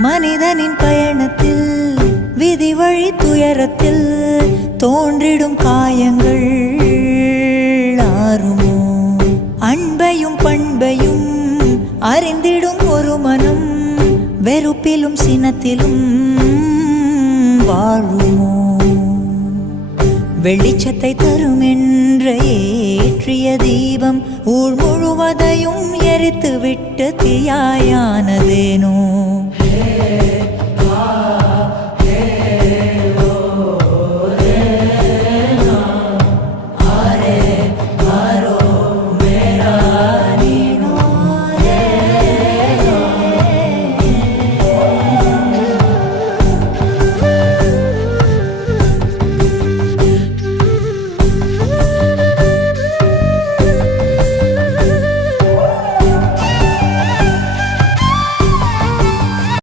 மனிதனின் பயணத்தில் விதி வழி துயரத்தில் தோன்றிடும் காயங்கள் ஆறுமோ? அன்பையும் பண்பையும் அறிந்திடும் ஒரு மனம் வெறுப்பிலும் சினத்திலும் வாழுமோ? வெளிச்சத்தை தரும் என்ற ஏற்றிய தீபம் ஊர் முழுவதையும் எரித்து விட்டு தீயாயானதேனோ?